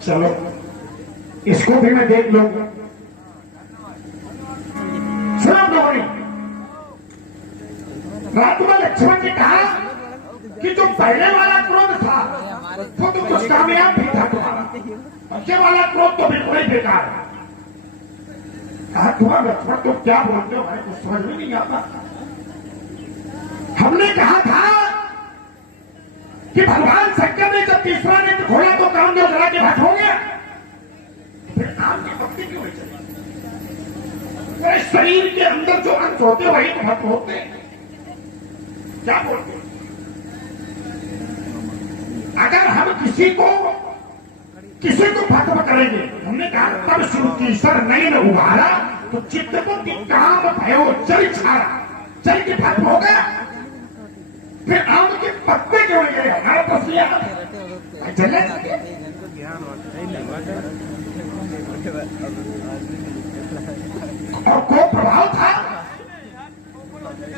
चलो इसको भी मैं देख लूंगा। सुनो गौरी, रात में लक्ष्मण ने कहा कि जो पहले वाला क्रोध था वो तो कुछ कामयाब भी था तुम्हारा, और ये वाला क्रोध तो बिल्कुल ही बेकार है। कहा तुम्हारा लक्ष्मण तुम क्या बोलते हो, भाई कुछ समझ में नहीं आता। हमने कहा था कि भगवान शंकर ने जब तीसरा नेत्र खोला तो कामदेव जला के भस्म हो गया, फिर आम की भक्ति क्यों नहीं चली? शरीर के अंदर जो अंश होते वही तो भस्म होते हैं। क्या बोलते हैं? अगर हम किसी को भस्म करेंगे, हमने कहा तब शुरू की सर नयन उभारा तो चित्त को काम भयो जल छाड़ा, जल के भस्म हो गया। फिर आम के पत्ते क्यों नहीं गए? हमारा प्रश्न यह है जले और को प्रभाव था।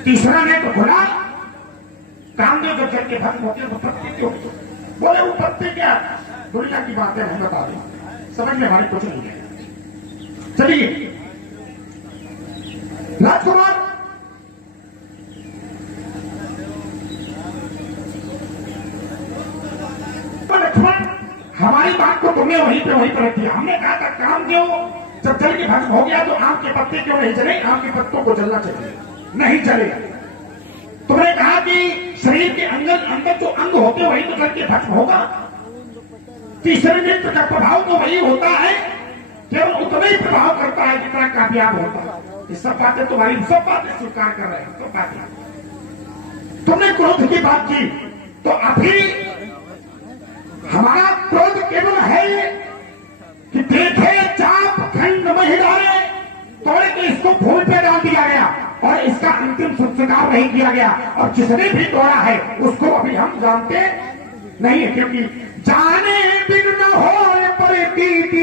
तीसरा ने तो खुला, कामदेव जब जल के भस्म होते तो पत्ते क्यों? बोले वो पत्ते क्या दुनिया की बातें हम बता दें, समझ में हमारे कुछ नहीं है। चलिए राजकुमार, लक्ष्मण हमारी बात को तुमने वहीं पर रख दिया। हमने कहा था कामदेव जब जल के भस्म हो गया तो आम के पत्ते क्यों नहीं जले? आम के पत्तों को जलना चाहिए, नहीं जलेगा। तुमने कहा कि शरीर के अंदर जो अंग होते वही तो जल के भस्म होगा। तीसरे नेत्र का प्रभाव तो वही होता है, केवल उतना ही प्रभाव करता है जितना कामयाब होता है। ये सब बातें तुम्हारी सब बातें स्वीकार कर रहे हैं। सब बातें तुमने क्रोध की बात की, तो अभी हमारा क्रोध केवल है कि देखे चाप खंड में डाले, तोड़े के इसको भूमि पे डाल दिया गया और इसका अंतिम संस्कार नहीं किया गया। और जिसने भी तोड़ा है उसको अभी हम जानते नहीं है, क्योंकि जाने बिन न हो प्रीति,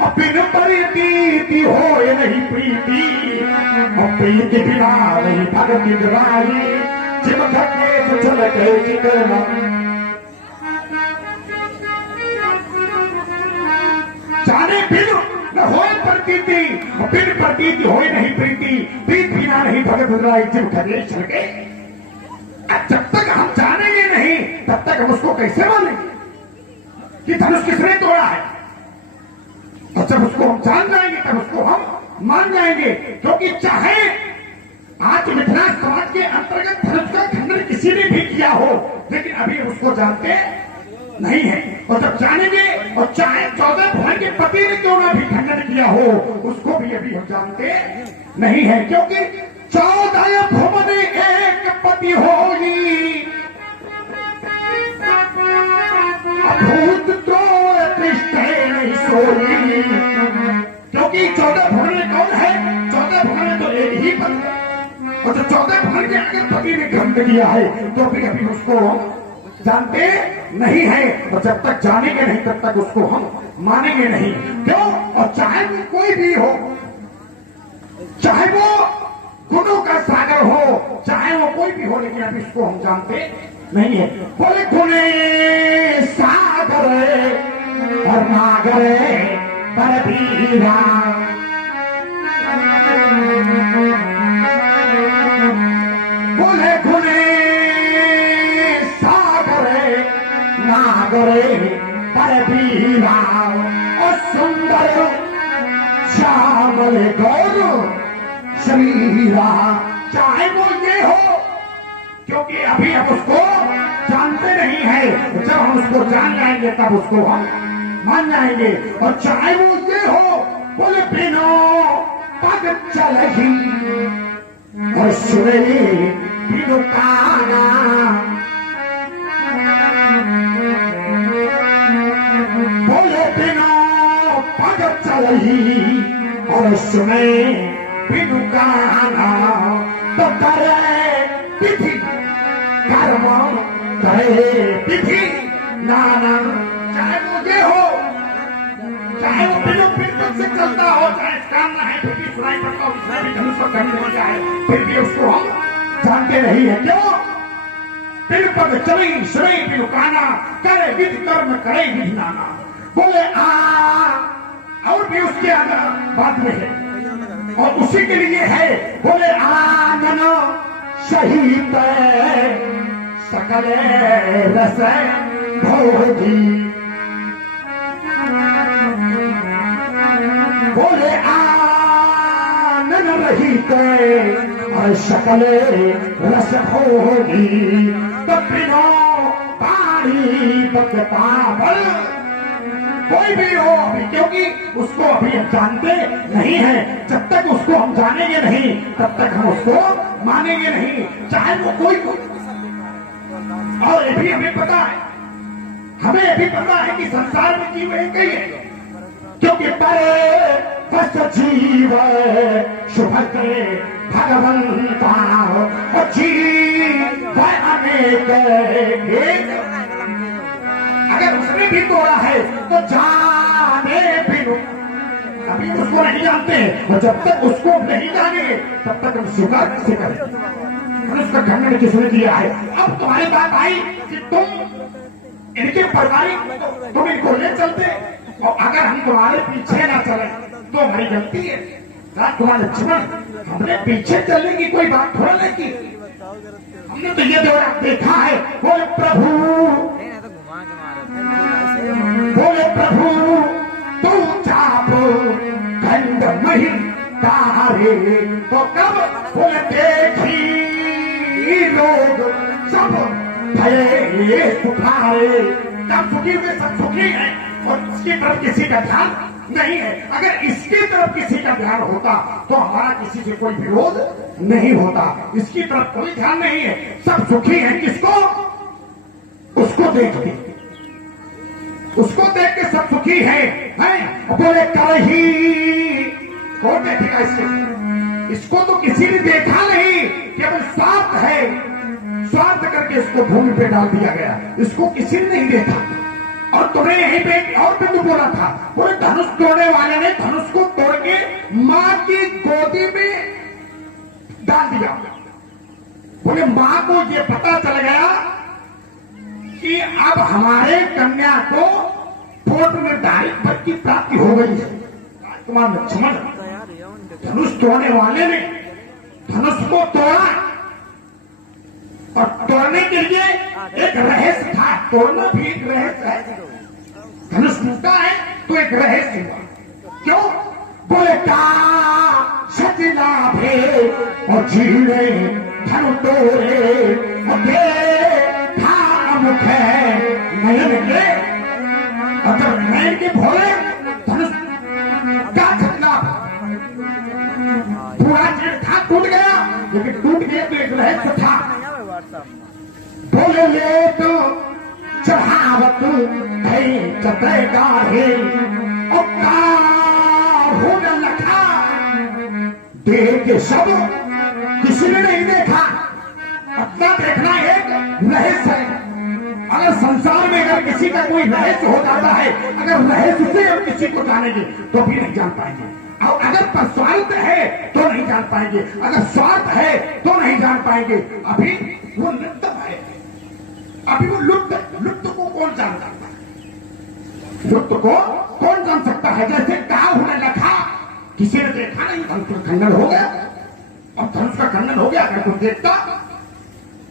और बिन प्रीति हो नहीं प्रीति, और प्रीति बिना नहीं भगति दिलाई, जिम धके चल गए जितना। जाने बिन न हो प्रतीति, और बिन प्रतीति हो नहीं प्रीति, प्रीत बिना नहीं भगत दिलाई, जिम धके चल गए। जब तक हम जानेंगे नहीं तब तक हम उसको कैसे मानेंगे कि धनुष किसने तोड़ा है? और जब उसको हम जान जाएंगे तब उसको हम मान जाएंगे। क्योंकि चाहे आज मिथिला समाज के अंतर्गत धनुष का खंडन किसी ने भी किया हो, लेकिन अभी उसको जानते नहीं है। और जब जानेंगे, और चाहे 14 भुवन के पति ने क्यों ना भी खंडन किया हो, उसको भी अभी हम जानते नहीं है। क्योंकि 14 भुवन एक पति होगी, अभूत तो नहीं सोई। क्योंकि 14 भुवन में कौन है? 14 भुवन में तो एक ही पति है, और जो 14 भुवन के अगर पति ने खंड किया है तो फिर अभी उसको जानते नहीं है। और जब तक जानेंगे नहीं तब तक उसको हम मानेंगे नहीं। क्यों? और चाहे वो कोई भी हो, चाहे वो गुणों का सागर हो, चाहे वो कोई भी हो, लेकिन अभी इसको हम जानते नहीं है। बोले गुणे सागर और नागर बलबीरा, बोले गुणे सागर नागर बलबीरा, और सुंदर श्यामल गौर शरीरा। चाहे वो ये हो, क्योंकि अभी हम उसको जानते नहीं है। जब हम उसको जान जाएंगे तब उसको हम मान जाएंगे। और चाहे वो ये हो, बोले बिनो पग चलही और सुने बिनु काना, बोले बिनो पग चलही और सुने बिनु काना, तो करे तिथि कर्म करे तिथि नाना। चाहे मुझे हो, चाहे वो बिना बिल्कुल से चलता हो, चाहे काम ना है फिर भी सुनाई पड़ता हो, उसमें भी धनुष को करने हो जाए, फिर भी उसको हम जानते नहीं है। क्यों? बिन पग चली सुनई बिनु काना, करे विधि कर्म करे विधि नाना। बोले आ, और भी उसके बाद में है, और उसी के लिए है। बोले आनन शहीद सकल रस भोगी, बोले आनन रहित और सकल रस भोगी, तपिनो पानी बकतावल। कोई भी हो अभी, क्योंकि उसको अभी हम जानते नहीं हैं। जब तक उसको हम जानेंगे नहीं तब तक हम उसको मानेंगे नहीं, चाहे वो कोई हो। और ये भी हमें पता है, हमें ये भी पता है कि संसार में जीव एक ही है, क्योंकि परे बस जीव शुभ करे भगवंता, और जीव अनेक एक। अगर उसने भी तोड़ा है तो जाने बिनु, अभी उसको नहीं जानते हैं, और जब तक उसको नहीं जानेंगे तब तक हम स्वीकार कैसे करें। उसका खंडन किसने किया है। अब तुम्हारी बात आई कि तुम इनके पारिवारिक, तुम इनको ले चलते, और अगर हम तुम्हारे पीछे ना चले तो हमारी गलती है। तुम्हारे लक्ष्मण हमने पीछे चलने की कोई बात थोड़ा नहीं की, हमने तो ये देखा है। बोले प्रभु, बोले प्रभु तू चाप खंड मही तारे, तो कब बोले देखी लोग सब भये सुखारे। तब सुखी हुए सब सुखी है, और इसकी तरफ किसी का ध्यान नहीं है। अगर इसकी तरफ किसी का ध्यान होता तो हमारा किसी से कोई विरोध नहीं होता। इसकी तरफ कोई ध्यान नहीं है, सब सुखी है। किसको? उसको देख के, उसको देख के सब सुखी है। बोले करही, कौन देखेगा इसको तो किसी ने देखा नहीं, केवल स्वार्थ है, स्वार्थ करके इसको भूमि पे डाल दिया गया, इसको किसी ने नहीं देखा। और तुम्हें यहीं पे और बिंदु बोला था, बोले धनुष तोड़ने वाले ने धनुष को तोड़ के मां की गोदी में डाल दिया। बोले मां को ये पता चल गया कि अब हमारे कन्या को पोट में डायरेक्ट पद की प्राप्ति हो गई है। राजकुमार लक्ष्मण, धनुष तोड़ने वाले ने धनुष को तोड़ा, और तोड़ने के लिए एक रहस्य था। तोड़ना भी एक रहस्य है। धनुष टूटा है तो एक रहस्य हुआ। क्यों? बोले का सचिला भे और जीने धनु तोड़े, और देखा मुख है नयन के, और जब नयन के भोले धनुष का छटना पूरा चीज था, टूट गया। लेकिन टूट गया तो एक रहस्य था। बोले ले तो चढ़ावत चतय गाढ़े, और लखा देख के सब किसी ने नहीं देखा। अपना देखना एक रहस्य है। अगर संसार में अगर किसी का कोई रहस्य हो जाता है, अगर रहस्य से हम किसी को जानेंगे तो भी नहीं जान पाएंगे, और अगर स्वार्थ है तो नहीं जान पाएंगे, अगर स्वार्थ है तो नहीं जान पाएंगे। अभी वो लुप्त है, अभी वो लुप्त को कौन जान सकता है? लुप्त को कौन जान सकता है? जैसे कहा होने लखा, किसी ने देखा नहीं, धनुष का खंडन हो गया, और धनुष का खंडन हो गया अगर तुम देखता,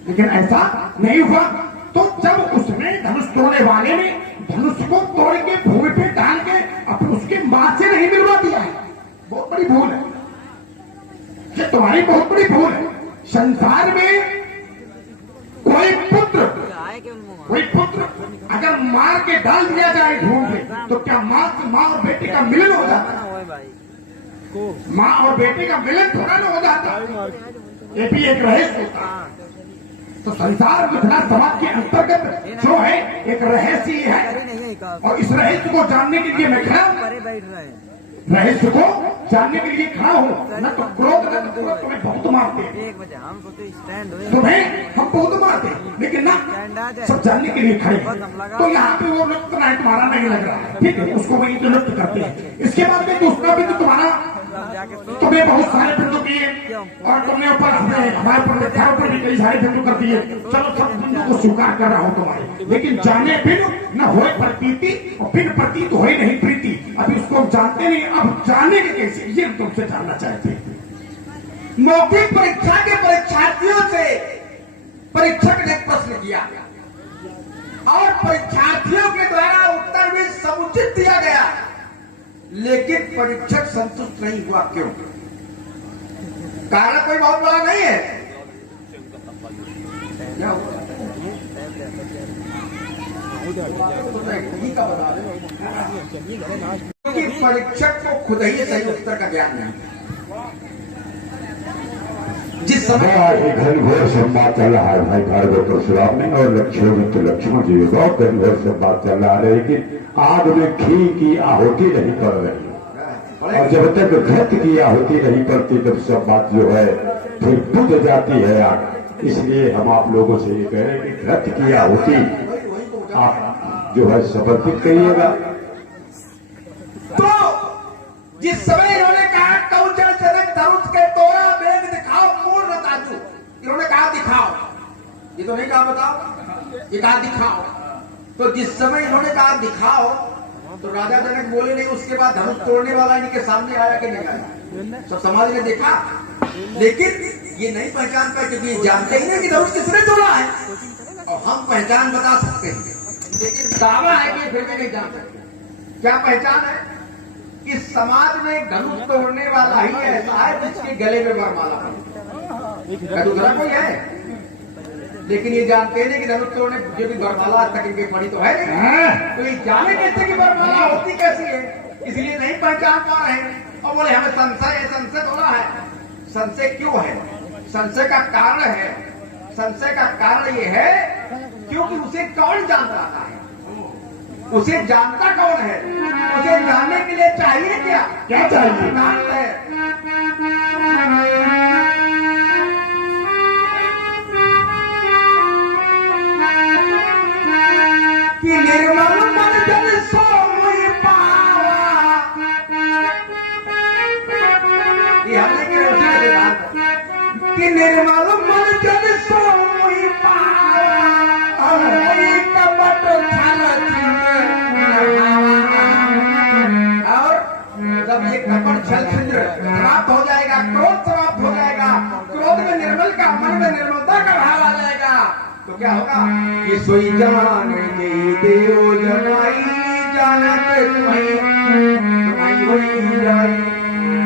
लेकिन ऐसा नहीं हुआ। तो जब उसने धनुष तोड़ने वाले ने धनुष को तोड़ के भूमि पे डाल के अब उसके मां से नहीं मिलवा दिया है, बहुत बड़ी भूल है। ये तुम्हारी बहुत बड़ी भूल है। संसार में कोई पुत्र अगर मार के डाल दिया जाए ढूंढ के, तो क्या मां और बेटे का मिलन हो जाता? मां और बेटे का मिलन थोड़ा ना हो जाता। ये भी एक रहस्य होता। तो संसार मिथुना समाज के अंतर्गत जो है एक रहस्य है, और इस रहस्य को जानने के लिए मैं खड़ा हूं, रहस्य को जानने के लिए खड़ा हूँ। न तो क्रोध न तो क्रोध तुम्हें बहुत मारते हैं, तुम्हें हम बहुत मारते हैं, लेकिन ना सब जानने के लिए खड़े। तो यहाँ पे वो लुप्त ना तुम्हारा नहीं लग रहा है, ठीक है, उसको वही तो लुप्त करते हैं। इसके बाद में दूसरा भी तो तुम्हारा, तुमने बहुत सारे बिंदु किए, और तुमने ऊपर हमारे पर ऊपर भी कई सारे बिंदु कर दिए। चलो सब बिंदु को स्वीकार कर रहा हूँ तुम्हारे, लेकिन जाने बिनु न हो प्रतीति और बिन प्रतीत हो ही नहीं प्रीति। अभी उसको हम जानते नहीं, अब जानेंगे कैसे, ये हम तुमसे जानना चाहते हैं। मौखिक परीक्षा के परीक्षार्थियों से परीक्षक ने प्रश्न किया और परीक्षार्थियों के द्वारा उत्तर भी समुचित दिया गया, लेकिन परीक्षक संतुष्ट नहीं हुआ। क्यों? कारण कोई बहुत बड़ा नहीं है। क्या हुआ? क्योंकि परीक्षक को खुद ही सही उत्तर का ज्ञान नहीं। जिस समय घनघोर संवाद चल रहा है भाई भार्गव परशुराम में और लक्ष्मण जी बहुत घनघोर संवाद चल रहा है कि आग में घी की आहुति नहीं पड़ रही, और जब तक घृत की आहुति नहीं पड़ती तब सब बात जो है फिर बुझ जाती है आग। इसलिए हम आप लोगों से ये कह रहे हैं कि घृत की आहुति आप जो है समर्पित करिएगा। तो जिस समय इन्होंने कहा कौशल जनक धनुष के तोरा वेग दिखाओ पूर्ण ताजु, इन्होंने कहा दिखाओ, ये तो नहीं कहा बताओ, ये कहा दिखाओ। तो जिस समय इन्होंने कहा दिखाओ तो राजा जनक बोले नहीं, उसके बाद धनुष तोड़ने वाला इनके सामने आया कि नहीं आया? सब समाज ने देखा, लेकिन ये नहीं पहचान पाए क्योंकि ये जानते ही नहीं कि धनुष किसने तोड़ा है। और हम पहचान बता सकते हैं, लेकिन दावा है कि फिर भी नहीं जान सकते। क्या पहचान है? इस समाज में धनुष तोड़ने वाला ही ऐसा है जिसके गले में वरमाला पड़ी, दूसरा कोई है। लेकिन ये जानते नहीं कि धनुष तोड़ने जो भी वरमाला तक इनके पड़ी तो है नहीं, तो ये जाने कैसे कि वरमाला होती कैसी है, इसलिए नहीं पहचान पा रहे हैं। और बोले हमें संशय है, संशय थोड़ा है। संशय क्यों है? संशय का कारण है, संशय का कारण ये है क्योंकि उसे कौन जान रहा है, उसे जानता कौन है, उसे जानने के लिए चाहिए क्या? क्या चाहिए? नाम है कि निर्मल मन जल सोई पावा, ये हमने क्या कि निर्मल मन जल सोई पावा कपट और जब ये कपट छल छिद्र समाप्त हो जाएगा, क्रोध समाप्त हो जाएगा, क्रोध में निर्मल का, मन में निर्मलता का भाव आ जाएगा, तो क्या होगा? ये सोई जान देव जनाई जानत तुम्हारी वही जाई।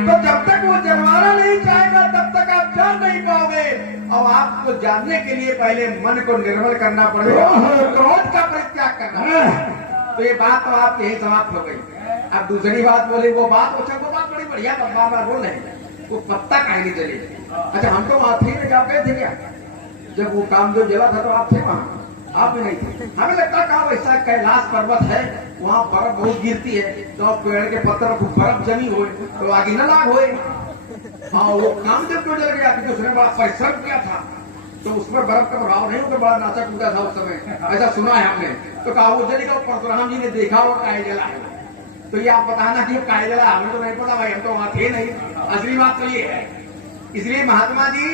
तो जब तक वो जनवाना नहीं चाहेगा तब तक आप जान नहीं पाओगे। और आपको जानने के लिए पहले मन को निर्मल करना पड़ेगा, क्रोध का परित्याग करना। तो ये बात तो आपकी यही समाप्त हो गई। अब दूसरी बात बोले, वो बात बड़ी बढ़िया बार बोल रहे हैं, वो पत्ता कहीं नहीं चली। अच्छा, हम तो वहां थे ना, आप गए थे क्या? जब वो काम जो जला था तो आप थे वहां? आप भी नहीं थे। हमें लगता कहा वैसा कैलाश पर्वत है, वहाँ बर्फ बहुत गिरती है, तो पेड़ के पत्थर पर बर्फ जमी हुए तो आगे न लाग हुए। हाँ, वो काम जब तो जल गया क्योंकि उसने बड़ा परिश्रम किया था, तो उस पर बर्फ का प्रभाव नहीं होकर बड़ा नाचा कूदा था उस समय, ऐसा सुना है हमने। तो कहा वो जलेगा, परशुराम जी ने देखा वो काय जला है। तो ये आप बताना कि वो काय जला, हमें तो नहीं पता भाई, हम तो वहाँ थे नहीं। असली बात तो ये है। इसलिए महात्मा जी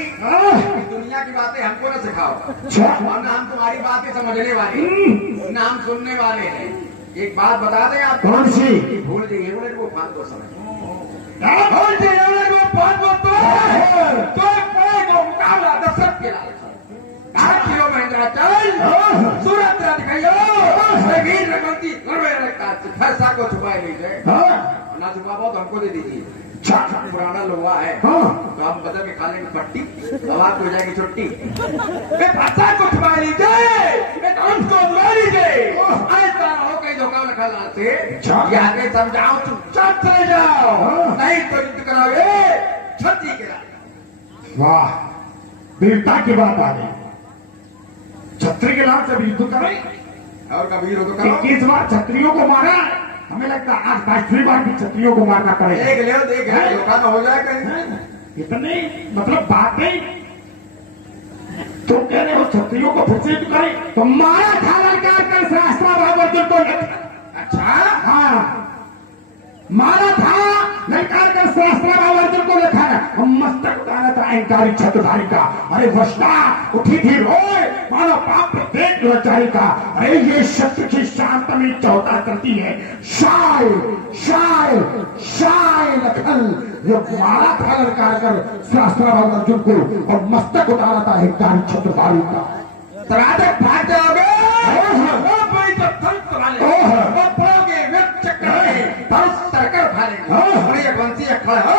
दुनिया की बातें हमको न सिखाओ, और न हम तुम्हारी बातें समझने वाले, न हम सुनने वाले हैं। एक बात बता दें आप, कौन सी? भूल जाइए वो फालतू समय, मुकाबला दशरथ के लाल किलो महिंद्रा चल सूरत फैसला को छुपाए लीजिए, ना छुपा पाओ तो हमको दे दीजिए। पुराना लोहा है तो हम बदल के खा लेंगे पट्टी, अब आपको हो जाएगी छुट्टी। फैसला को छुपा लीजिए, को बुला लीजिए, ऐसा हो कहीं धोखा न खाना से आगे समझाओ, चुपचाप चले जाओ, नहीं तो युद्ध कराओगे छठी के राजा। वाह, वीरता की बात आ गई। छत्री के लाभ से युद्ध करें और कबीर हो तो करो। 21 बार छत्रियों को मारा, हमें लगता है आज 22वीं बार भी छत्रियों को मारना पड़ेगा। देख ले धोखा न हो जाए कहीं। इतने मतलब बात नहीं, तो कह रहे हो छत्रियों को फिर से युद्ध करें, तो मारा था लड़का कर शास्त्रा बराबर को। अच्छा हाँ, मारा था ललकार कर सहस्त्रबाहु अर्जुन को देखा ना, मस्तक उठाना था अहंकारी छत्रधारी का। अरे वष्टा उठी थी रोए मानो पाप प्रत्येक लाचारी का। अरे ये शत्रु की शांतमी चौथा करती है, शाय शाय शाय लखन। जो मारा था ललकार कर सहस्त्रबाहु अर्जुन को और मस्तक उठाना था अहंकारी छत्रधारी का। तराजक भाग जाओगे, वो कोई तो संत वाले वो पड़ोगे व्यक्त चक्कर में धनुष सरकर भालेंगे। पुणे रघुवंशी अखड़ हो,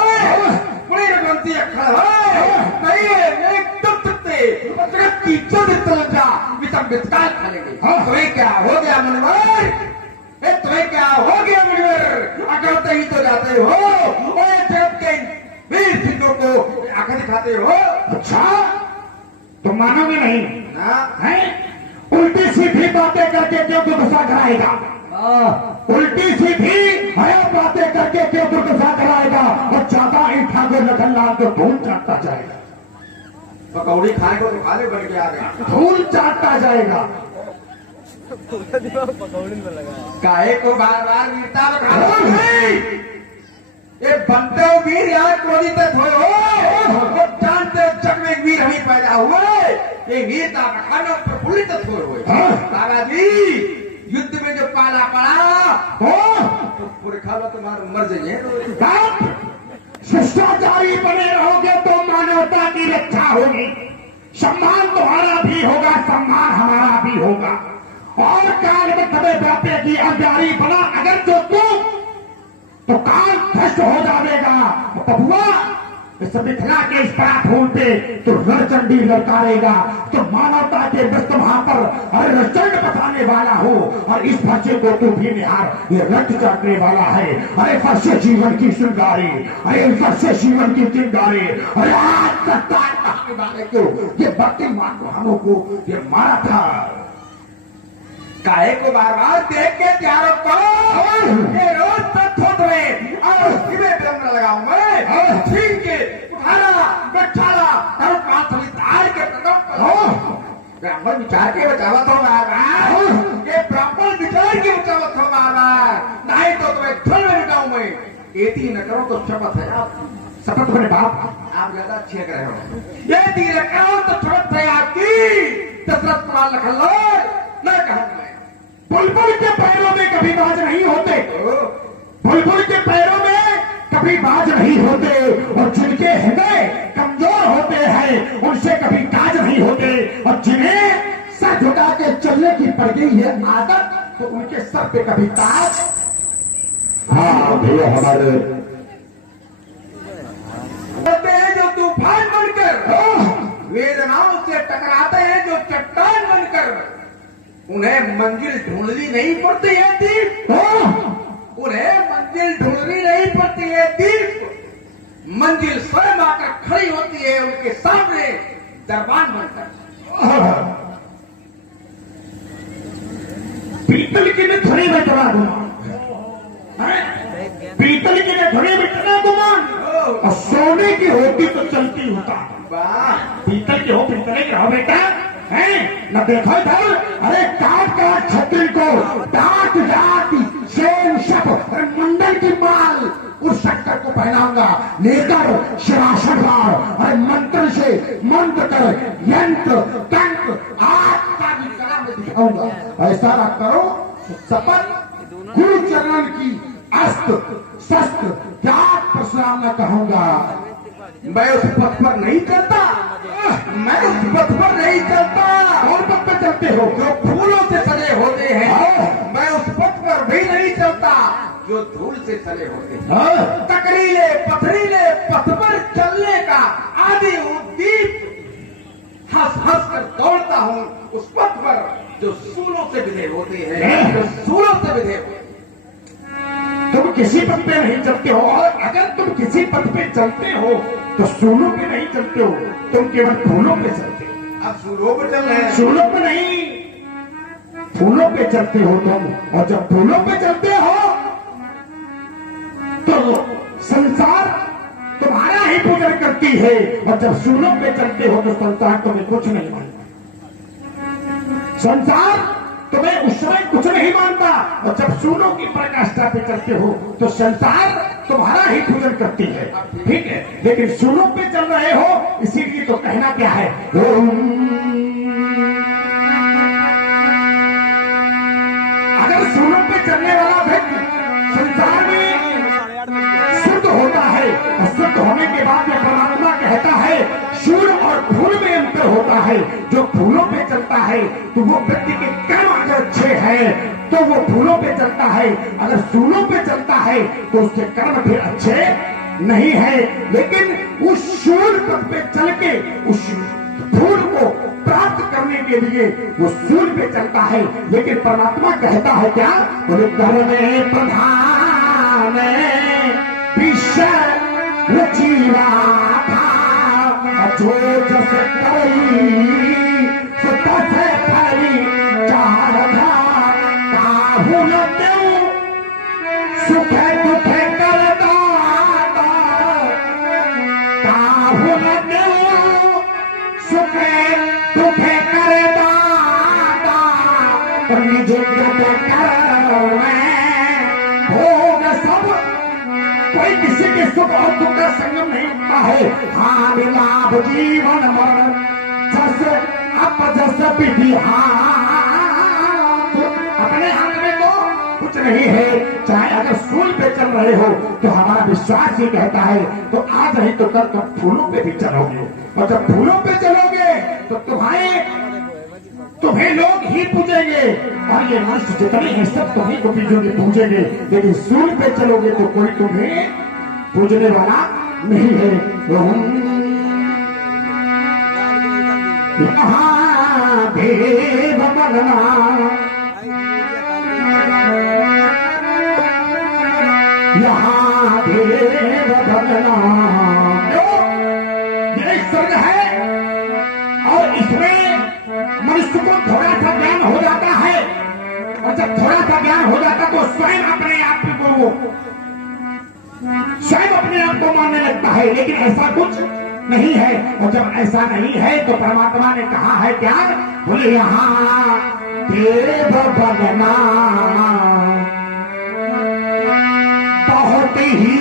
पुणे रघुवंशी अखड़ हो, नहीं है एक तुत्ते जगत की चोदित लज्जा वितम वितकाल खालेंगे। तुम्हें क्या हो गया मुनिवर, तुम्हें क्या हो गया मुनिवर, अकड़ते ही तो जाते हो और जगत के वीर सिंहों को आंखें दिखाते हो। अच्छा तो मानोगे नहीं हैं? उल्टी सीधी बातें करके क्यों दुर्दशा कराएगा, उल्टी सीधी बातें करके क्यों दुर्दशा कराएगा। और ज्यादा ही ठाकुर लखनलाल को धूल चाटता जाएगा, पकौड़ी खाने को तो खाने बन के आ गया, धूल चाटता जाएगा। काहे को बार बार वीरता बखानो, ये बनते हो वीर यहाँ क्रोधित थोड़े हो, जानते हो जग में वीर हमें पैदा हुए, ये वीरता बखानो प्रफुल्लित थोड़े हुए। दादाजी युद्ध में जो पाला पड़ा तो पूरे खाला तुम्हारे मर जाइए। शिष्टाचारी बने रहोगे तो मानवता की रक्षा होगी, सम्मान तुम्हारा भी होगा, सम्मान हमारा भी होगा। और काल में तबे बातें की अजारी बना अगर जो तुम तो काल भ्रष्ट हो जाएगा। बबुआ इस मिथिला के इस पराफूल पे तो रणचंडी ललकारेगा, तो मानवता के व्यस्त वहां पर रचंड बसाने वाला हो। और इस फर्शे को तू भी निहार, ये रक्त चाटने वाला है। अरे फर्शे जीवन की श्रृंगारी, अरे फर्शे जीवन की चिंगारी। अरे आज सत्तार कहने वाले को ये भक्ति मानवानों को ये मारा था। काहे को बार बार देख के चारों को ये रोज तक थोट में और इवे डंडा लगाऊं मैं, छीन के उठाना बैठाना और पांच तार के कदम पर ब्राह्मण विचार के बचावत हो बाबा, ये ब्राह्मण विचार के बचावत हो बाबा, नहीं तो तुम्हें धन में बिठाऊं मैं। यदि न करो तो शपथ है, आप शपथ बने बाप, आप ज्यादा छेक रहे हो। यदि न करो तो शपथ है आपकी, दशरथ कुमार लखनलाल न कहूं मैं। बुलबुल के पैरों में कभी बाज नहीं होते, बुलबुल के पैरों में कभी बाज नहीं होते। और जिनके हृदय कमजोर होते हैं उनसे कभी काज नहीं होते। और जिन्हें सर झुका के चलने की पड़ गई है आदत, तो उनके सर पे कभी ताज। हाँ भैया हमारे होते हैं जो तूफान बनकर, वेदनाओं से टकराते हैं जो चट्टान बनकर। उन्हें मंजिल ढूंढनी नहीं पड़ती है दीप, उन्हें मंजिल ढूंढनी नहीं पड़ती है दीप, मंजिल स्वयं आकर खड़ी होती है उनके सामने दरबान बनकर। पीतल की ने धड़ी में चला गुमान, पीतल की ने धड़ी में चला गुमान, और सोने की होती तो चलती होता। पीतल की हो पीतल की रहो बेटा, है न देखो इधर। अरे काट काट छत्री को डांट डांट शेन शप और मंडल की माल उस शक्कर को पहनाऊंगा, लेकर शिरासन बार और मंत्र से मंत्र कर यंत्र तंत्र आत्मा की कला में दिखाऊंगा। ऐसा ना करो शपथ गुरु चरण की अस्त्र शस्त्र त्याग प्रसाद न कहूंगा। मैं उस पथ पर नहीं चलता, मैं उस पथ पर नहीं चलता। और पथ पर चलते हो जो फूलों से सजे होते हैं, मैं उस पथ पर भी नहीं चलता जो धूल से सजे होते हैं। तकरीले पथरीले पथ पर चलने का आदि उद्दीप हंस हंस कर दौड़ता हूँ उस पथ पर जो सूलों से विधे होते हैं, जो सूलों से विधे होते हैं। तुम किसी पथ पे नहीं चलते हो, और अगर तुम किसी पथ पे चलते हो तो सूलों पे नहीं चलते हो, तुम केवल फूलों पे चलते हो। अब सूलों पे चल रहे हैं, सूलों पे नहीं, फूलों पे चलते हो तुम। और जब फूलों पे चलते हो तो संसार तुम्हारा ही पूजन करती है, और जब सूलों पे चलते हो तो संसार तुम्हें कुछ नहीं मानता। संसार तुम्हें उस समय कुछ नहीं मानता, और जब सूलों की पराकाष्ठा पे चलते हो तो संसार तुम्हारा ही पूजन करती है, ठीक है, लेकिन सूलों पे चल रहे हो, इसीलिए तो कहना क्या है, अगर सूलों पे चलने वाला व्यक्ति संसार में शुद्ध होता है और शुद्ध होने के बाद में परमात्मा कहता है शूल और फूल में अंतर होता है। जो फूलों पे चलता है तो वो व्यक्ति के कर्म अगर अच्छे हैं तो वो फूलों पे चलता है, अगर सूलों पे चलता है तो उसके कर्म फिर अच्छे नहीं है। लेकिन उस शूल पथ पे चल के उस फूल को प्राप्त करने के लिए वो सूल पे चलता है। लेकिन परमात्मा कहता है क्या, बोले कर्मे प्रधान विषय रचीवा था, जो जस करी सो तसे फली चार था, काहू न देऊ सुख दुख करता, काहू न देऊ सुख दुख करता, निज भोग सब। कोई किसी के सुख और दुख का संगम नहीं होता है। हानि लाभ जीवन मरण जस अपजस विधि हाथ, अपने हाथ में तो कुछ नहीं है। चाहे अगर सूल पे चल रहे हो तो हमारा विश्वास ये कहता है तो आज नहीं तो कल तुम फूलों पे भी चलोगे, और जब फूलों पे चलोगे तो तुम्हें लोग ही पूजेंगे, और ये मनुष्य जितने हैं सब तुम्हें को पूजेंगे। लेकिन सूल पे चलोगे तो कोई तुम्हें पूजने वाला नहीं है। महादेव बनना यहाँ देव बनना, ये स्वर्ग है और इसमें मनुष्य को थोड़ा सा ज्ञान हो जाता है, और जब थोड़ा सा ज्ञान हो जाता तो स्वयं अपने आप को स्वयं अपने आप को मानने लगता है। लेकिन ऐसा कुछ नहीं है, और जब ऐसा नहीं है तो परमात्मा ने कहा है क्या, बोले यहाँ देव बनना बहुत ही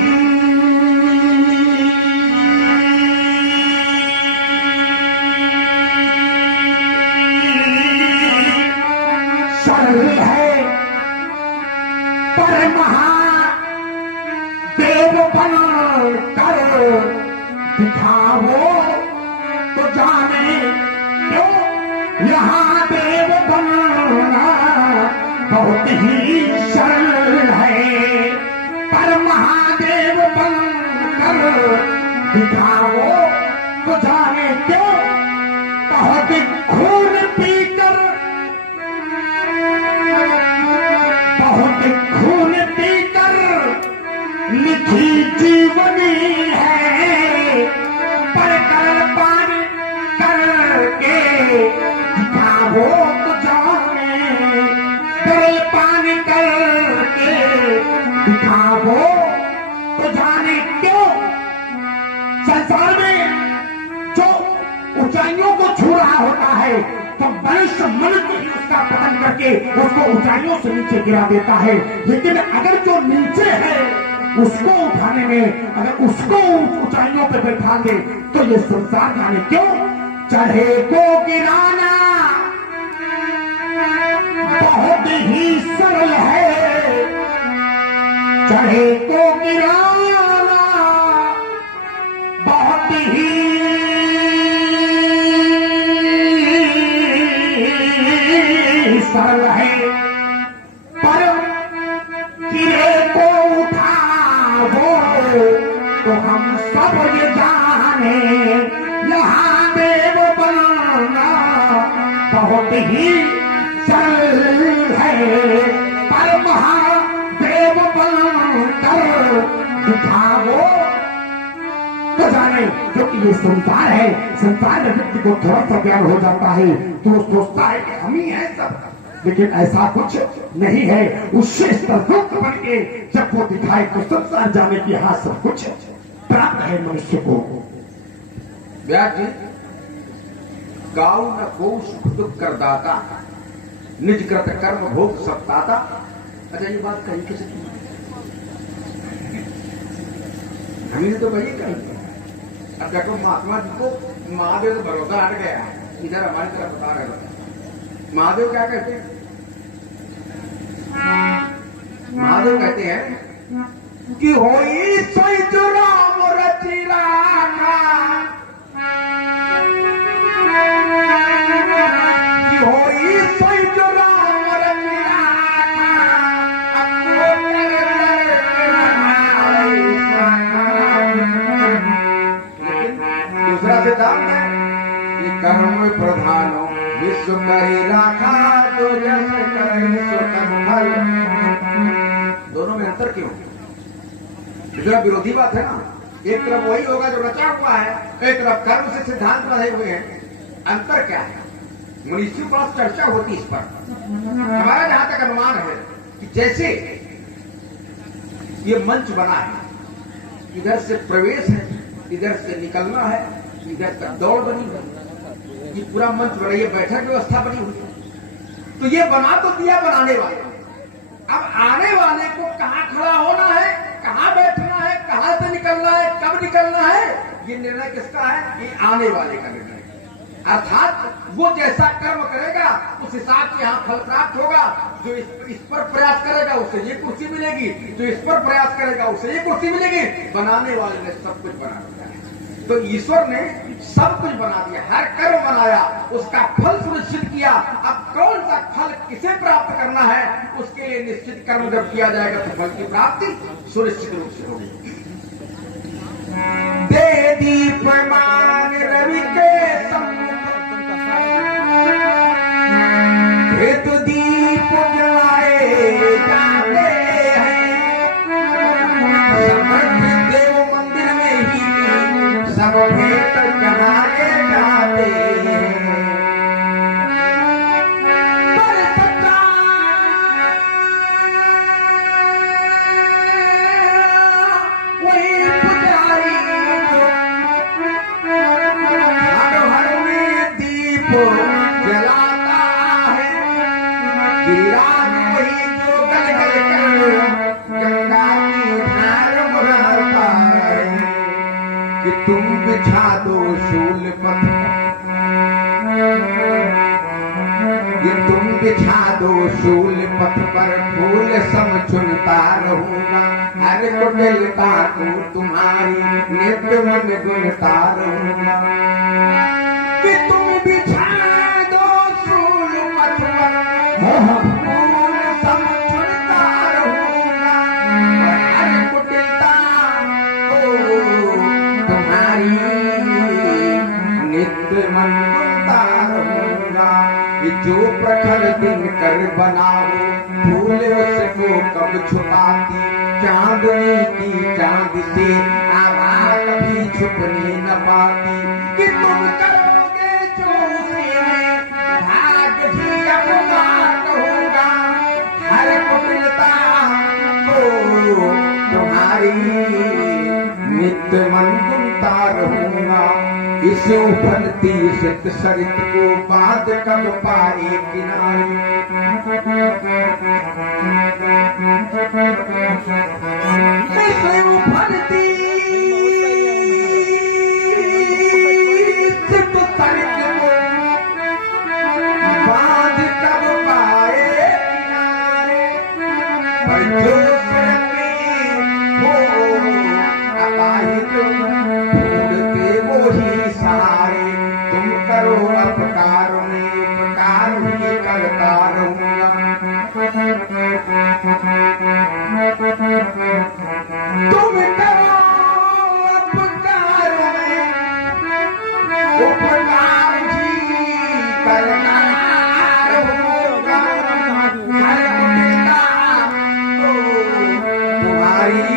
सरल है, पर महादेव बन कर दिखाओ तो जाने क्यों, यहाँ देव बनना बहुत ही सरल है, पर महादेव बन कर दिखाओ तो जाने क्यों। बहुत खून पीकर, बहुत खून पीकर लिखी जीवनी है, पर कल्पन करके दिखाओ तो जाने, कल पानी करके दिखाओ तो जाने क्यों। संसार में जो ऊंचाइयों को छू रहा होता है तो मनुष्य मन को ही उसका पतन करके उसको ऊंचाइयों से नीचे गिरा देता है। लेकिन अगर जो नीचे है उसको उठाने में, अगर उसको ऊंचाइयों पे बैठा दे तो ये संसार जाने क्यों। चढ़े को गिराना बहुत ही सरल है, चढ़े को गिराना बहुत ही सरल है, पर गिरे को उठाओ तो हम सब ये जाने, यहाँ देव बनना बहुत ही सरल है, पर महादेव बनकर दिखाओ तो जाने। क्योंकि ये संसार है, संसार में व्यक्ति को थोड़ा सा ज्ञान हो जाता है तो वो सोचता है कि हम ही हैं सब, लेकिन ऐसा कुछ नहीं है। उससे सर्वोक्त बन के जब वो दिखाए तो संसार जाने की हाँ सब कुछ प्राप्त है मनुष्य को। व्यास जी, गाँव न गो सुख दुख कर दाता, निज कृत कर्म भोग सब दाता। अच्छा, ये बात कही किसी की? हमने तो वही कर दिया। अब देखो महात्मा जी को महादेव से भरोसा हट गया, इधर हमारी तरफ बता रहे हो। महादेव क्या कहते हैं? महादेव कहते हैं कि होई सोई जो राम रचि राखा, कि होई सोई जो राम रचि राखा, अपनो कर दूसरा सिद्धांत है कि कर्म प्रधानो विश्व करी राखा, जो जस करे सो तन फल। दोनों में अंतर क्यों? दूसरा विरोधी बात है ना। एक तरफ वही होगा जो रचा हुआ है, एक तरफ कर्म से सिद्धांत बने हुए हैं। अंतर क्या है? मनुष्यों पर चर्चा होती इस पर। हमारा जहां तक अनुमान है कि जैसे ये मंच बना है, इधर से प्रवेश है, इधर से निकलना है, इधर तक दौड़ बनी है, ये पूरा मंच बना, ये बैठक व्यवस्था बनी हुई है। तो ये बना तो दिया बनाने वाले, अब आने वाले को कहां खड़ा होना है, कहां बैठना है, कहां से निकलना है, कब निकलना है, ये निर्णय किसका है? ये आने वाले का निर्णय। अर्थात वो जैसा कर्म करेगा उस हिसाब से यहाँ फल प्राप्त होगा। जो इस पर प्रयास करेगा उसे ये कुर्सी मिलेगी, जो इस पर प्रयास करेगा उसे ये कुर्सी मिलेगी। बनाने वाले ने सब कुछ बना दिया है। तो ईश्वर ने सब कुछ बना दिया, हर कर्म बनाया, उसका फल सुनिश्चित किया। अब कौन सा फल किसे प्राप्त करना है, उसके लिए निश्चित कर्म जब किया जाएगा तो फल की प्राप्ति सुनिश्चित रूप से होगी। दे दीपमान रवि के हेतु दीप जलाए जाते हैं, समर्थ देव मंदिर में ही सब भेंट चढ़ाए जाते हैं। पर सच्चा वही पुजारी हर हर में दीप जलाता है, गिरिराज वही जो गल गल कर गंगा की धार बहाता है। कि तुम बिछा दो शूल पथ, कि तुम बिछा दो शूल पथ पर फूल सम चुनता रहूंगा। हर कुटिलता को तुम्हारी नित्य मन गुनता रहूंगा। कि तुम बिछा दो शूल पथ पर फूल सम चुनता रहूंगा। हर कुटिलता को तुम्हारी नित्य मन गुनता रहूंगा। कि जो प्रखर दिन कर बनाओ फूल उसको कब छुपाती, चांदनी की चांद से आभा कभी छुपने न पाती। कि तुम करोगे जो उसी में भाग भी अपना कहूंगा। हर कुटिलता को तुम्हारी नित्य मन गुनता रहूंगा। इस उफलती सित सरित को बात कब पाए किनारे। इस उफलती सित सरित को बात कब पाए किनारे। पर जो तुम करो अपकार में उपकार भी करता रहूंगा। तुम करो अपकार में उपकार भी करता रहूंगा। हर कुटिलता को तुम्हारी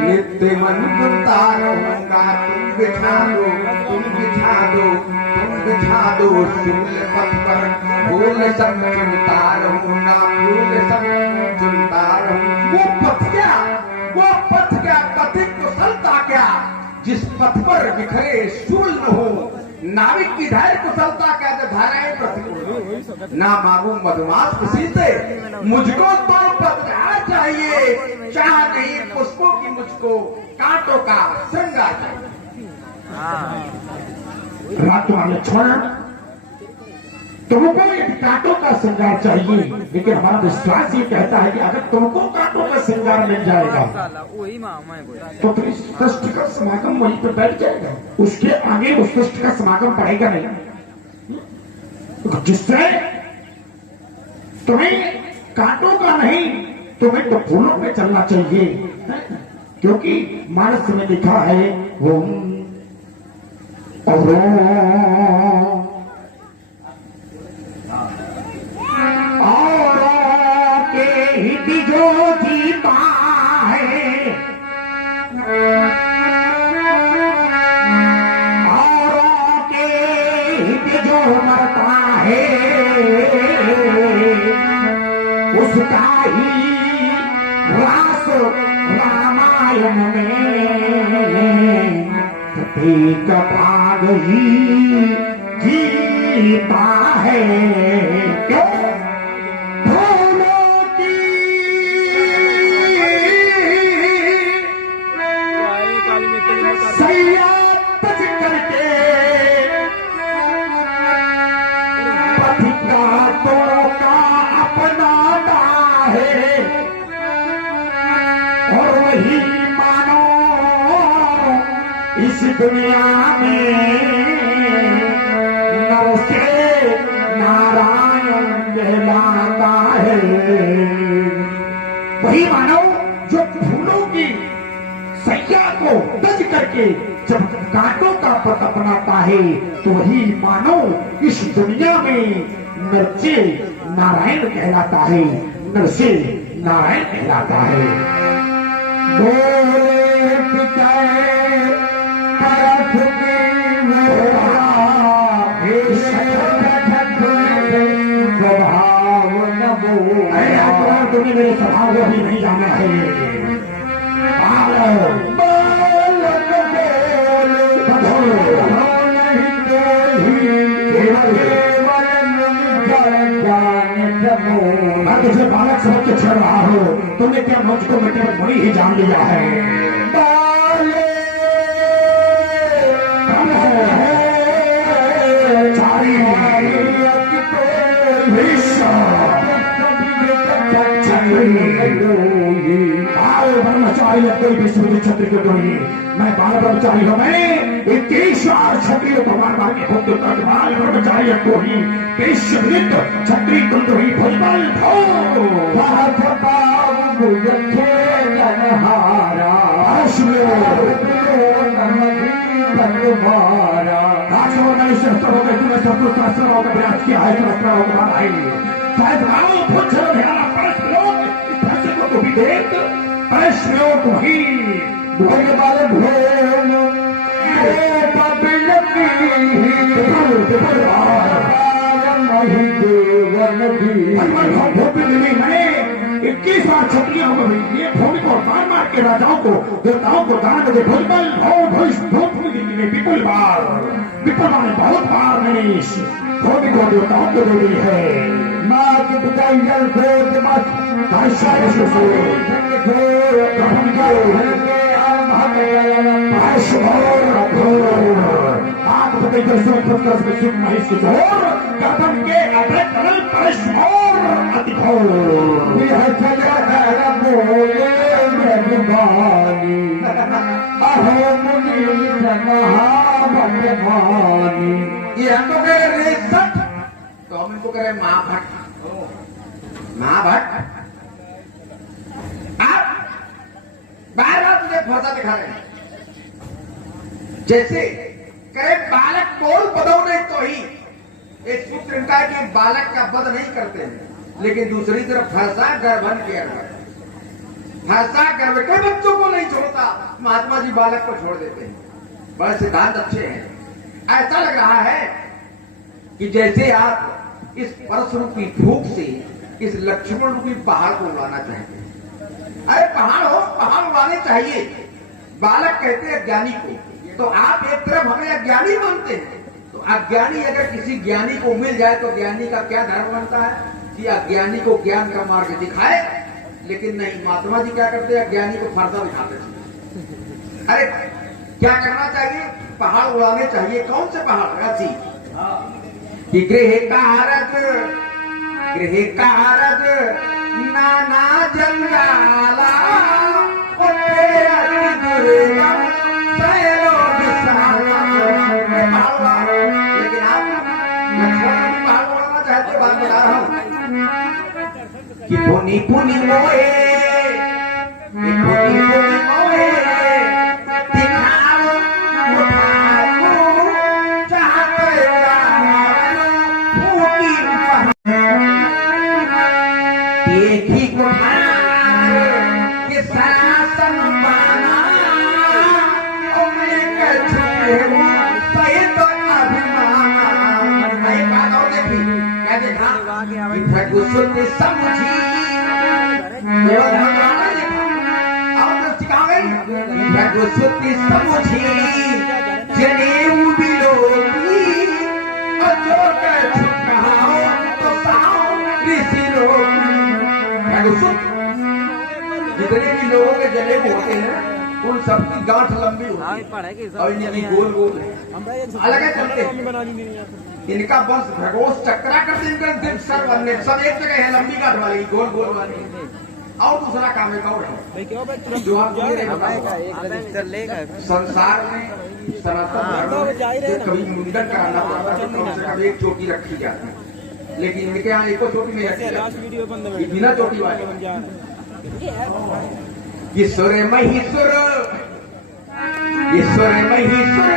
नित्य मन गुनता रहूंगा। तुम बिछा दो, तुम बिछा दो, तुम बिछा दो शूल पथ पर फूल सब चुनता रहूंगा। फूल सब चुनता रहूंगा। वो पथ क्या, वो पथ क्या, पथिक कुशलता क्या, जिस पथ पर बिखरे शूल न हो। नाविक की धैर्य कुशलता क्या, जो धाराएं प्रतिकूल ना मांगू मधुमास खुशी से। मुझको तो पतझड़ चाहिए, चाह नहीं पुष्पों की मुझको, कांटों का का श्रृंगार चाहिए। रातवा लक्ष्मण, तुमको ये कांटों का श्रृंगार चाहिए, लेकिन हमारा विश्वास ये कहता है कि अगर तुमको कांटों का श्रृंगार मिल जाएगा तो फिर सृष्टि का समागम वहीं पे बैठ जाएगा, उसके आगे उस सृष्टि का समागम पड़ेगा नहीं। जिससे तुम्हें कांटों का नहीं, तुम्हें तो फूलों पे चलना चाहिए, क्योंकि मानस में लिखा है वो जो जीता है औरों के हित जो मरता है उसका ही रास रामायण में प्रत्येक भाग ही जीता है। क्यों? इस दुनिया में नर से नारायण कहलाता है। वही मानव जो फूलों की सैया को तज करके जब कांटों का पथ अपनाता है, तो वही मानव इस दुनिया में नर से नारायण कहलाता है, नर से नारायण कहलाता है। बोले तुम्हें मेरे स्वभाव को भी नहीं जाना है। मैं तुझे बालक समझ के छेड़ रहा हूँ, तुमने क्या मुझको मिट्टी में थोड़ी ही जान लिया है। ब्रह्मचारी कोई भी सूर्य छत्री को डोली, मैं बाल ब्रह्मचारी हूँ। मैं क्षत्रिय भगवान भाग्य होते बाल ब्रह्मचारी को ही पेशवित छत्री कुंड ही भुजबल प्रयास किया है, शायद विवेक प्रश्नों ही मैंने 21 बार छत्रियां हो गई, ये भूमि को मार मार के राजाओं को देवताओं को दान दे भुजबल विपुल बार विपुल माने बहुत बार मैंने इस भूमि को देवताओं को दे दी है। माँ के पिता जल को ये हमको करे रेसट, तो हम इनको करें महाभट्ट। महाभट्ट आप बार बार तुझे फौजा दिखा रहे हैं, जैसे करे बालक बोल बदो नहीं तो ही एक सूत्र इनका है कि बालक का वध नहीं करते हैं, लेकिन दूसरी तरफ फरसा गर्भन किया फरसा गर्भ के बच्चों को नहीं छोड़ता, महात्मा जी बालक को छोड़ देते हैं। बड़े सिद्धांत अच्छे हैं। ऐसा लग रहा है कि जैसे आप इस परस रूपी भूख से इस लक्ष्मण रूपी पहाड़ को उड़ाना चाहते हैं। अरे पहाड़ हो, पहाड़ उड़ाने चाहिए। बालक कहते हैं ज्ञानी को, तो आप एक तरफ हमें अज्ञानी मानते हैं, तो अज्ञानी अगर किसी ज्ञानी को मिल जाए तो ज्ञानी का क्या धर्म बनता है कि अज्ञानी को ज्ञान का मार्ग दिखाए। लेकिन नहीं, महात्मा जी क्या करते हैं, ज्ञानी को फरसा दिखाते हैं। अरे क्या करना चाहिए? पहाड़ उड़ाने चाहिए। कौन से पहाड़? रांची कि गृह कारज नाना जंजाला लेकिन आप लक्ष्मण भी पहाड़ उड़ाना चाहते हो। बात बता रहा हूं कि पुनी पुनी मोए दिखाओ उठाओ चाहते फूकी एक ही कुठार के शासन पाना और मैं कछु सही तो अभिमान। नहीं बात और देखी क्या देखा कि भगुसुत समझी भगुसुति समझी जनेऊ बिलोकी और जो कछु कहाओ तो साओ ऋषि लोग। भगुसुत जितने भी लोगों के जनेऊ होते हैं उन सबकी गांठ लंबी होती है और इनकी गोल गोल है, अलग चलते हैं। इनका वंश भगोस चक्रा करते इनका दिल सर बनने सब एक जगह है, लंबी गांठ वाली गोल गोल वाली। और दूसरा काम एक और है जो आप संसार में सनातन धर्म में कभी मुंडन कराना पड़ता है तो कम से कम एक चोटी रखी जाती है, लेकिन इनके यहाँ एको चोटी नहीं रखी जाती, बिना चोटी वाली। ईश्वर महीश्वर ईश्वर महीश्वर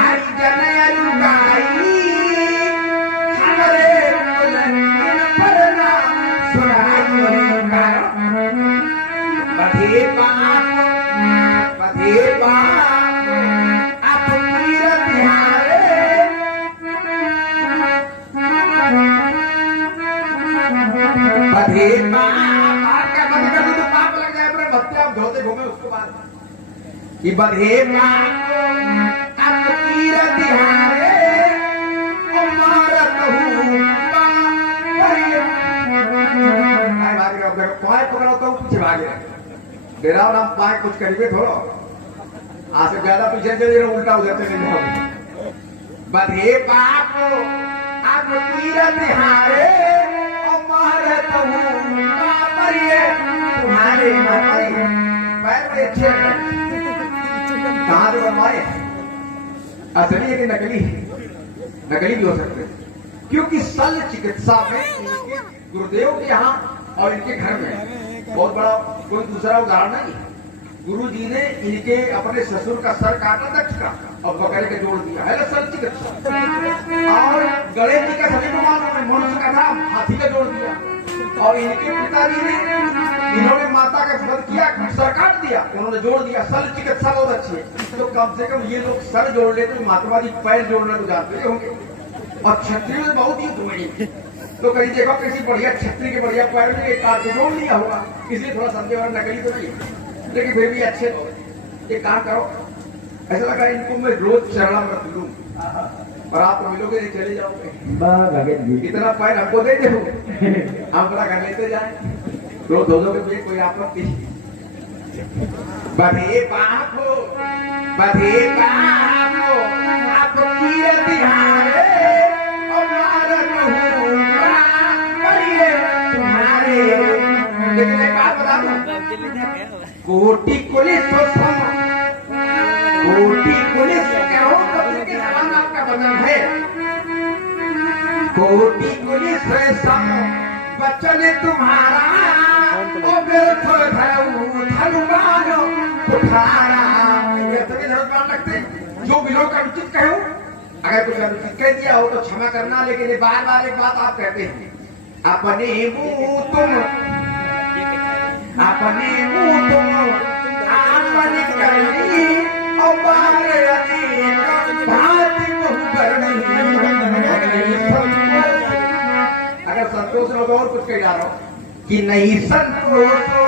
हरि जन अनुगाई हमारे परना सुनाई। बधे पाप आप तीरथ हारे बधे पाप का बंद कर दो तो पाप लग जाए, अपने भक्ति आप धोते घूमे उसके बाद कि बधे पाप आप तीरथ हारे और मारत हूँ पाए पकड़ो तो पीछे भागे डेरा नाम पाए कुछ करीबे थोड़ो आज से ज्यादा पीछे चले उल्टा हो जाते नहीं। बधे पाप आप तीरथ हारे और मारत हूँ तुम्हारे पैर बड़े अच्छे कहाँ से बनवाए? असली है कि नकली? नकली भी हो सकते क्योंकि शल्य चिकित्सा में इनके गुरुदेव के यहाँ और इनके घर में बहुत बड़ा कोई दूसरा उदाहरण नहीं। गुरु जी ने इनके अपने ससुर का सर काटा दक्ष का और बकरे के जोड़ दिया है शल्य चिकित्सा। और गणेश जी का सभी को मालूम है, मनुष्य का था हाथी का जोड़ दिया। और इनके पिताजी ने इन्होंने माता का वध किया, सर काट दिया, उन्होंने जोड़ दिया। शल्य चिकित्सा बहुत अच्छी है, तो कम से कम ये लोग सर जोड़ लेते, महात्मा जी पैर जोड़ना तो जानते होंगे। और क्षत्रियों में बहुत युद्ध हुए तो कहीं देखो किसी बढ़िया क्षत्रिय के बढ़िया पैर में एक काट के जोड़ लिया होगा, इसलिए थोड़ा संदेह और नकली तो नहीं, लेकिन फिर भी अच्छे तो एक काम करो, ऐसा लगा इनको मैं रोज शरणागत लूं और आप मिलोगे चले जाओगे। इतना पैर हमको दे दो, हम बड़ा कर लेते जाए, रोज दोनों के बीच कोई आपत्ति। बधे पाप आप तीरथ हारे और मारत हूँ तुम्हारे। लेकिन एक बात बता दो, कोटि पुलिस कहो के समान आपका वचन है। कोटि पुलिस सम वचन तुम्हारा और व्यर्थ धनुमान कुठारा। लगते जो विरोध का उचित कहो, अगर कुछ अनुचित कह दिया हो तो क्षमा करना, लेकिन बार बार एक बात आप कहते हैं अपने मुंह तुम अपने करनी और बार अगर संतोष हो तो और कुछ कह जा रहा हो कि नहीं संतोष हो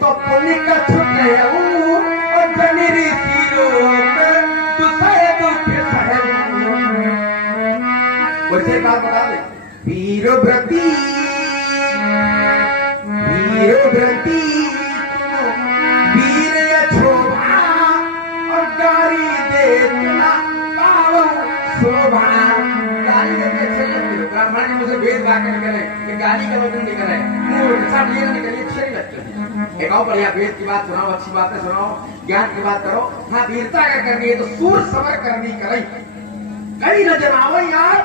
तो पुण्य का छुटे और जनी ऋषि वैसे बात बता दे। वीरव्रती वीर गा के निकले, कि गाली के वजन निकले, मुंह सब ये निकलिए अच्छे नहीं लगते। एक और बढ़िया वेद की बात सुनाओ, अच्छी बातें सुनाओ, ज्ञान की बात करो। हाँ, वीरता का करनी है तो सूर सवर करनी करे, कई न जनावे यार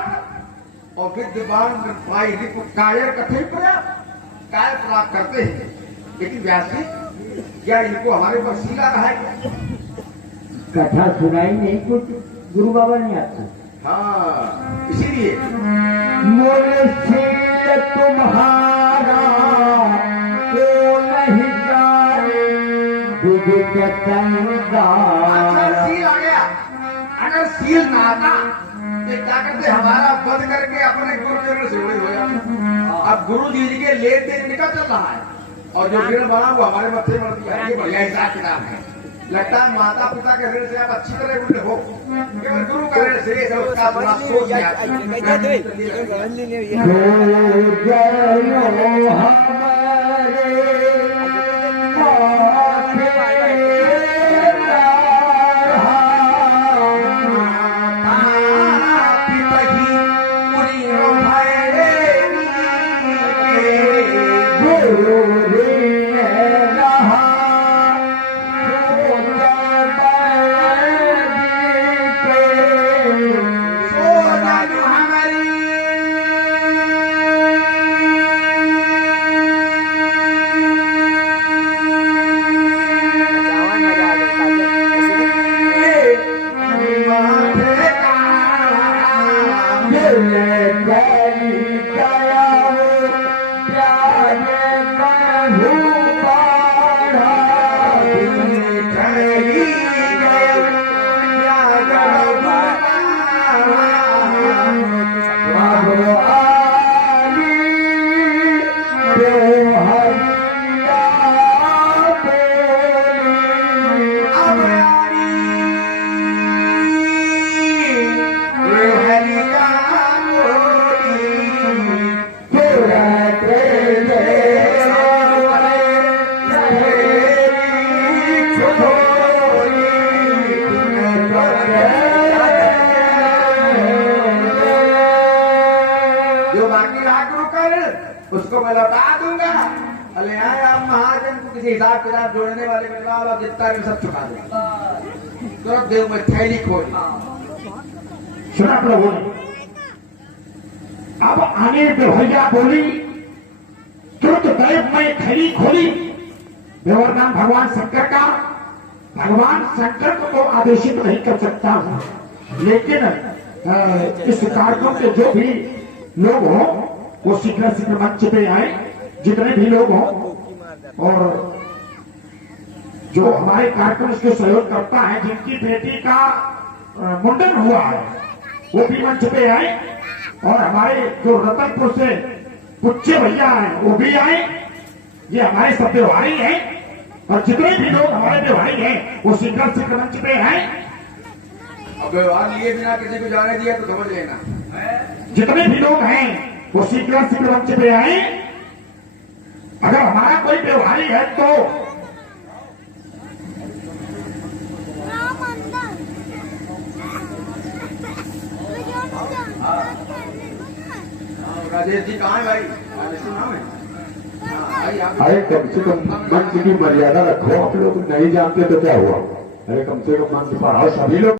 और विद्वान पाई रिपु कायर कथे कायर प्राप्त करते हैं। लेकिन व्यास जी, क्या इनको हमारे पर सीला रहा है? कथा सुनाई नहीं कुछ, गुरु बाबा ने आपको। हाँ, इसीलिए मुर्शिद तुम्हारा को नहीं जाने विदित संगार। अच्छा सील आ गया। अगर सील ना आता तो क्या करते, हमारा बंद करके अपने गुरु चरण से जुड़े हो जाते। अब गुरु जी के लेन देन निकल चल रहा है और जो ऋण बना वो हमारे मत्थे बढ़ दिया। ये बढ़िया हिसाब किताब है। लगता है माता पिता के ऋण से आप अच्छी तरह जुड़े हो, केवल गुरु का ऋण से उसका अपना सोच लिया। उसको मैं लौटा दूंगा। अरे आए आप महाजन को किसी हिसाब किताब जोड़ने वाले मिलवा और जितना भी सब चुका दूंगा। तुरंत देव में थैली खोल। सुना प्रभु ने। अब आने पे भैया बोली, तुरंत देव में थैली खोली। व्यवहार भगवान शंकर का, भगवान शंकर को तो आदेशित नहीं कर सकता हूं, लेकिन इस कार्यक्रम के जो भी लोग हों वो शीघ्र शीघ्र मंच पे आए, जितने भी लोग हों, और जो हमारे कार्यक्रम इसके सहयोग करता है, जिनकी बेटी का मुंडन हुआ है वो भी मंच पे आए, और हमारे जो रतनपुर से पुच्चे भैया हैं वो भी आए। ये हमारे सब व्यवहारी हैं और जितने भी लोग हमारे व्यवहारी हैं वो शीघ्र शीघ्र मंच पे आए। अब व्यवहार लिए बिना किसी को जाने दिया तो समझ लेना, जितने भी लोग हैं वो शीघ्र शीघ्र मंच पे आए। अगर हमारा कोई व्यवहारी है तो राजेश जी कहाँ है भाई? नाम है। अरे कम से कम मंच की मर्यादा रखो, आप लोग नहीं जानते तो क्या हुआ? अरे कम से कम मंच पर आओ सभी लोग।